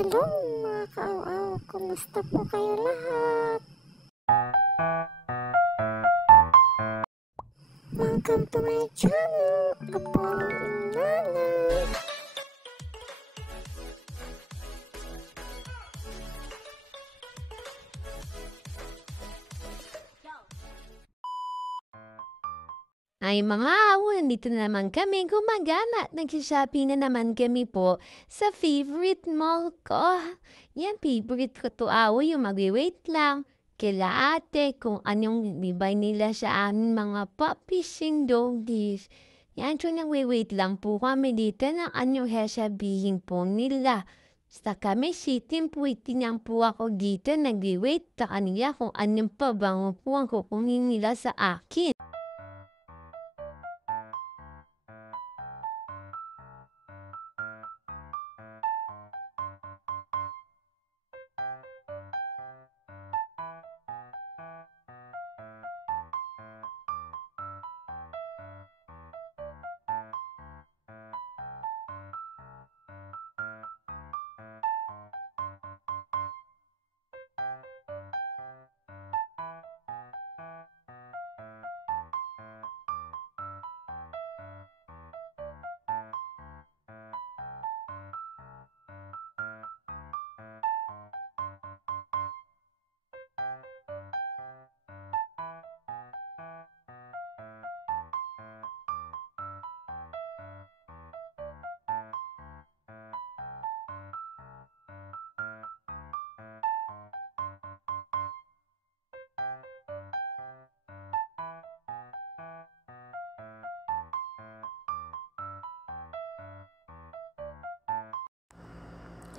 Hello mga ka-aw-aw, kumusta po kayo lahat? Welcome to my channel, ako ang Nanay. Ay mga awo, nandito na naman kami gumagana. Nagsishopping na naman kami po sa favorite mall ko. Yan, favorite ko to awo, yung mag-wait lang kila ate kung anong bibay nila sa amin mga puppies and doggies. Yan, so nang-wait lang po kami dito ng anong sasabihin po nila. Basta kami waiting lang po ako dito, nag-wait sa kanila kung anong pabango po ang kukunin nila sa akin.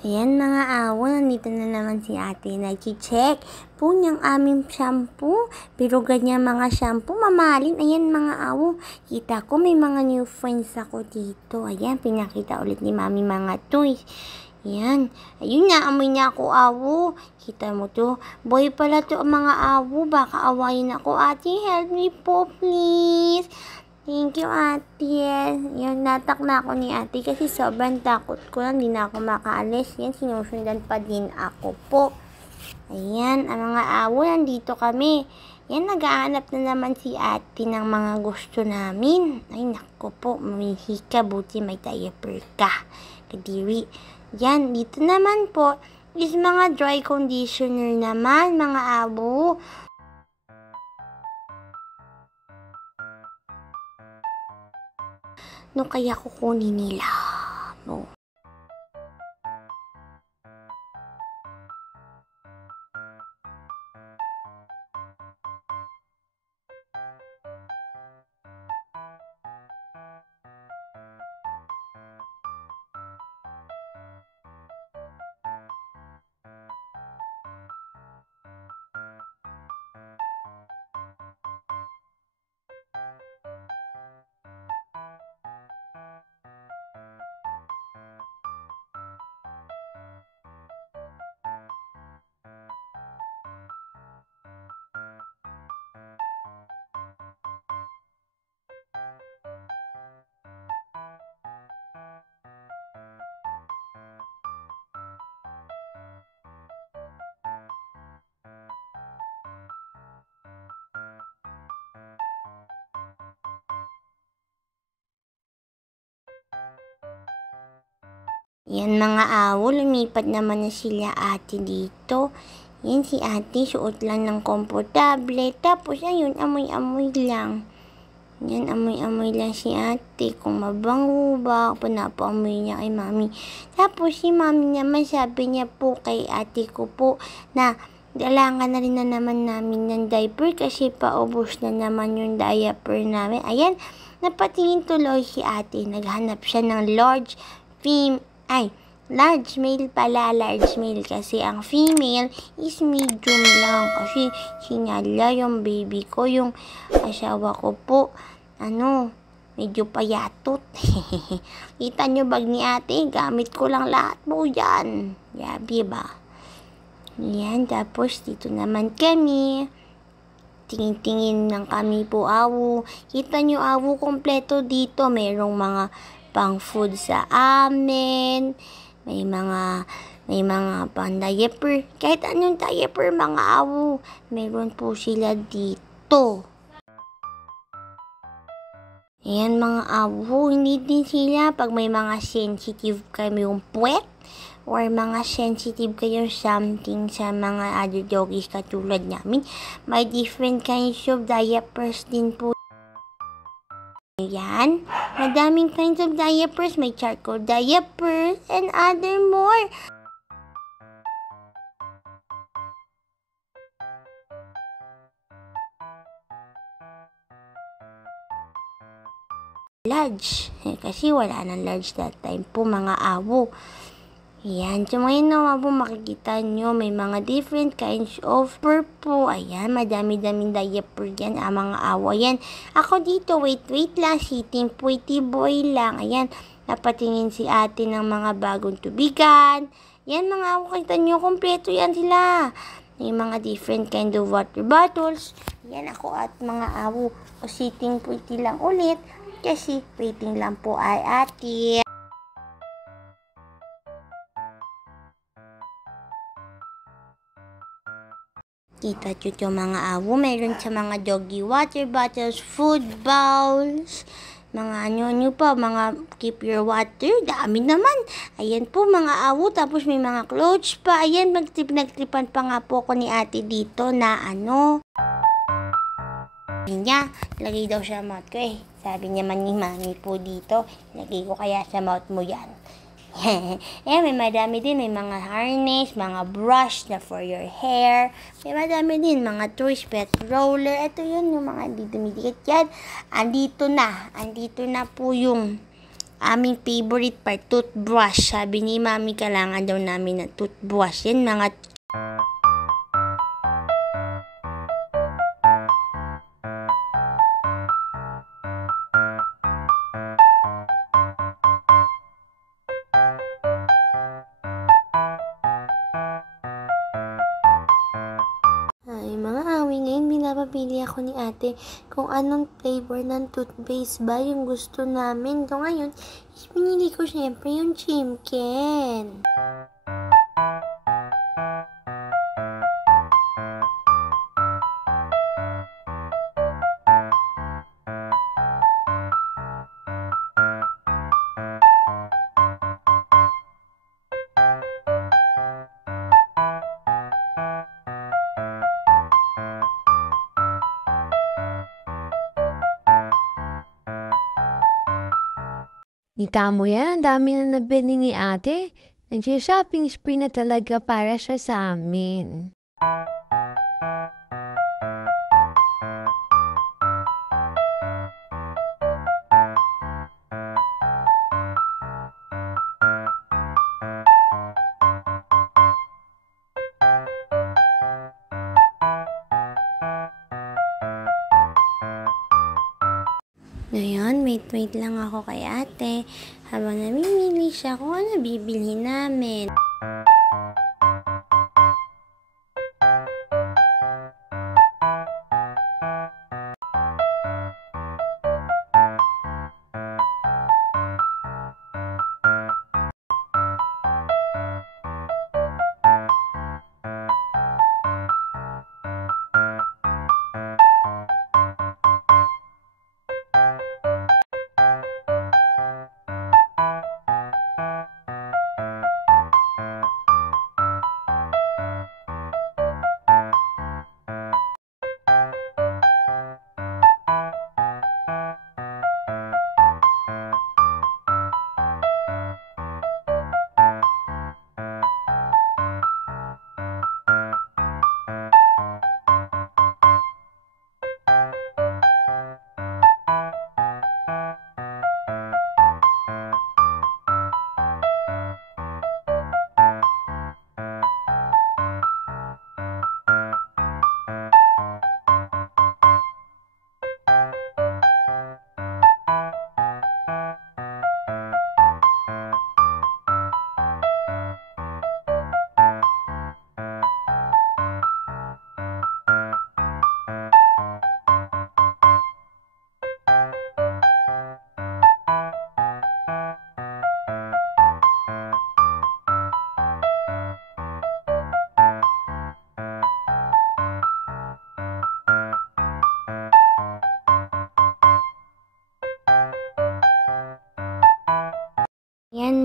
Ayan mga awo, nandito na naman si ate. Nag-check po niyang aming shampoo. Pero ganyan mga shampoo, mamahalin. Ayan mga awo, kita ko may mga new friends ako dito. Ayan, pinakita ulit ni mami mga toys. Ayan, ayun nga, amoy niya ako awo. Kita mo to, boy pala to mga awo. Baka awayin ako. Ate, help me po please. Thank you, ate. Yan, natak na ako ni ate kasi sobrang takot ko lang. Hindi na ako makaalis. Yan, sinusundan pa din ako po. Ayan, ang mga awo, nandito kami. Yan, nag-aanap na naman si ate ng mga gusto namin. Ay, naku po, mamihi ka. Buti may diaper ka. Kadiri. Yan, dito naman po is mga dry conditioner naman, mga awo. No, kaya kukunin nila. No. Yan mga awo, lumipat naman na sila ate dito. Yan si ate, suot lang ng komportable. Tapos ayun, amoy-amoy lang. Yan, amoy-amoy lang si ate. Kung mabango ba, pinapamoy niya kay mami. Tapos si mami naman, sabi niya po kay ate ko po na kailangan na rin na naman namin ng diaper kasi paubos na naman yung diaper namin. Ayan, napatingin tuloy si ate. Naghanap siya ng large male pala, large male kasi ang female is medium lang kasi sinala yung baby ko, yung asawa ko po, medyo payatot. Kita nyo bag ni ate, gamit ko lang lahat po yan. Yabi ba? Yan, tapos dito naman kami. Tingin-tingin lang kami po awo. Kita nyo awo, kompleto dito. Merong mga pang food sa amin. May May mga pang-diaper. Kahit anong diaper mga awo, meron po sila dito. Ayan mga awo, hindi din sila pag may mga sensitive kayong puwet or mga sensitive kayong something sa mga other doggies katulad namin. May different kinds of diapers din po. Ayan, madaming kinds of diapers. May charcoal diapers and other more. Large. Kasi wala nang large that time po mga awo. Ayan. So ngayon naman po makikita nyo may mga different kinds of purple. Ayan. Madami-daming diaper yan mga awo. Ayan. Ako dito wait lang. Sitting pretty boy lang. Ayan. Napatingin si ate ng mga bagong tubigan. Yan mga awo. Kita nyo kompleto yan sila. May mga different kind of water bottles. Yan ako at mga awo. O sitting pretty lang ulit. Kasi waiting lang po ay ate. Kita nyo mga awo, meron sa mga doggy water bottles, food bowls, mga ano pa, mga keep your water, dami naman. Ayan po mga awo, tapos may mga clothes pa. Ayan, nagtripan pa nga po ako ni ate dito na ano. Sabi niya, lagay daw sa mouth ko eh. Sabi niya man ni mami po dito, lagay ko kaya sa mouth mo yan. Eh, may madami din, may mga harness, mga brush na for your hair. May madami din, mga toys, pet roller. Ito yun, yung mga hindi dumidikit yan. Andito na po yung aming favorite part, toothbrush. Sabi ni mami, kailangan daw namin ng toothbrush. Yan, mga mga awi, ngayon pinapapili ako ni ate kung anong flavor ng toothpaste ba yung gusto namin. So ngayon, pinili ko syempre yung Chimken. Kita mo yan, ang dami na nabili ni ate. Nag-shopping spree na talaga para siya sa amin. Ngayon, wait lang ako kay ate habang namimili siya kung ano bibilhin namin.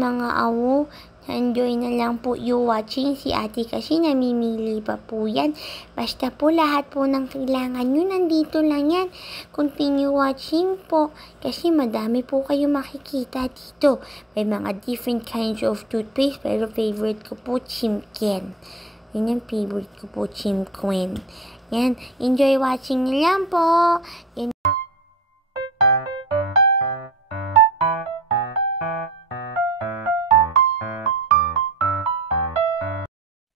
mga awo. Enjoy na lang po you watching si ate kasi namimili pa po yan. Basta po lahat po ng kailangan nyo nandito lang yan. Continue watching po kasi madami po kayo makikita dito. May mga different kinds of toothpaste pero favorite ko po Chimken. Yan yung favorite ko po Chimken. Yan, enjoy watching na lang po.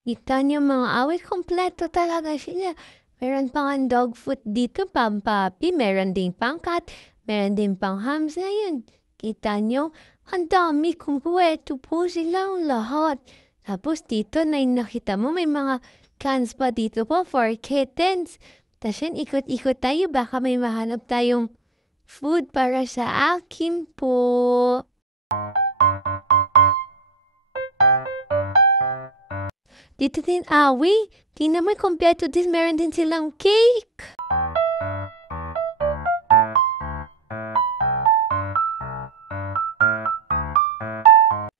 Kita niyo mga awit, kompleto talaga sila. Meron pang dog food dito, pang puppy, meron din pang cat, meron din pang hamster. Yun, kita niyo, ang dami kumpleto po silang lahat. Tapos dito na nakita mo may mga cans pa dito po for kittens. Tapos yun, ikot-ikot tayo, baka may mahanap tayong food para sa akin po. Dito din, awi. Tingnan mo, kompleto din. Meron din silang cake.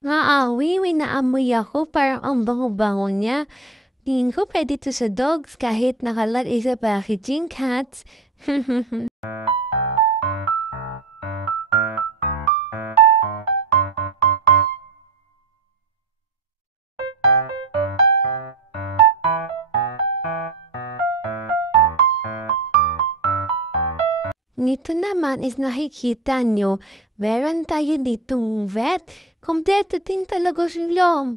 Nga, awi. May naamoy ako. Parang ang bango-bango niya. Tingin ko pwede to sa dogs kahit nakalat isa packaging cats. Nito naman is nakikita nyo, meron tayo ditong vet. Kompleto din talaga sila.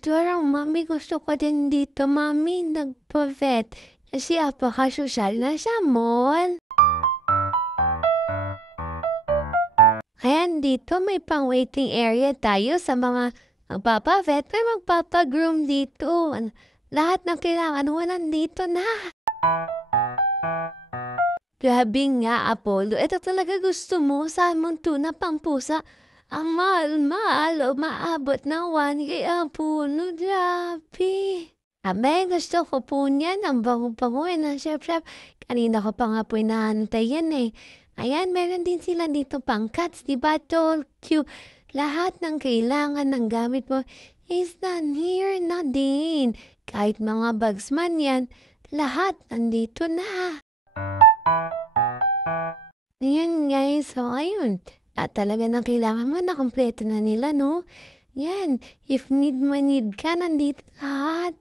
Parang, mami, gusto ko din dito, mami, nagpa-vet. Kasi apaka-social na sa mall. Ayan, dito may pang-waiting area tayo sa mga magpapa-vet. May magpapa-groom dito. Lahat ng kailangan mo nandito na. Grabe nga, Apollo. Ito talaga gusto mo, salmon tuna pang pusa. Ang mahal, maabot ng 1K, Apollo. Grabe. Abe, gusto ko po niyan. Ang bango-bango ng chef-chef. Kanina ko pa nga po inaantay yan eh. Ayan, meron din sila dito pang cats, diba? Tol, cute. Lahat ng kailangan ng gamit mo is here na din. Kahit mga bags man yan, lahat nandito na. Ayan guys, so ayun. At talaga na kailangan mo na kompleto na nila, no? Yan, if need ka, nandito lahat.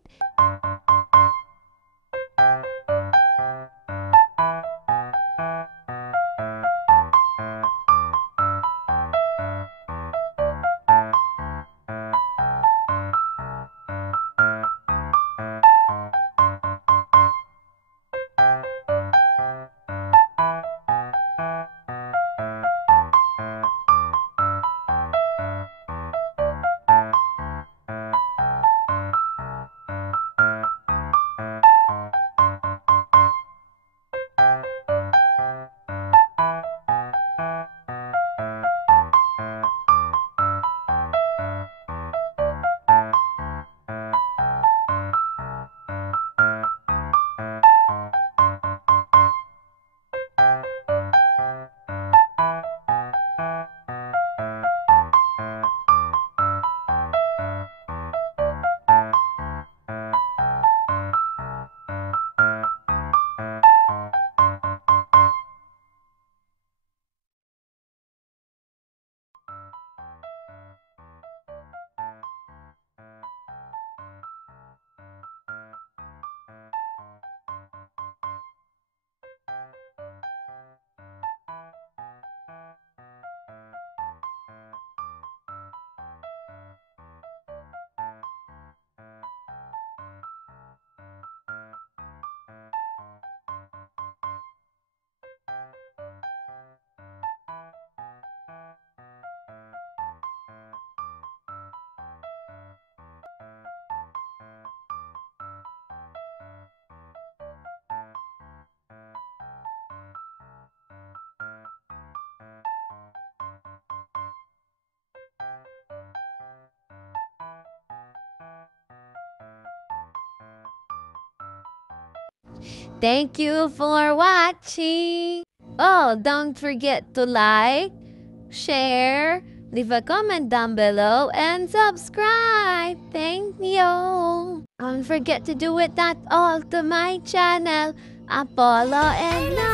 Thank you for watching. Oh, don't forget to like, share, leave a comment down below and subscribe. Thank you. Don't forget to do it that all to my channel, Apollo and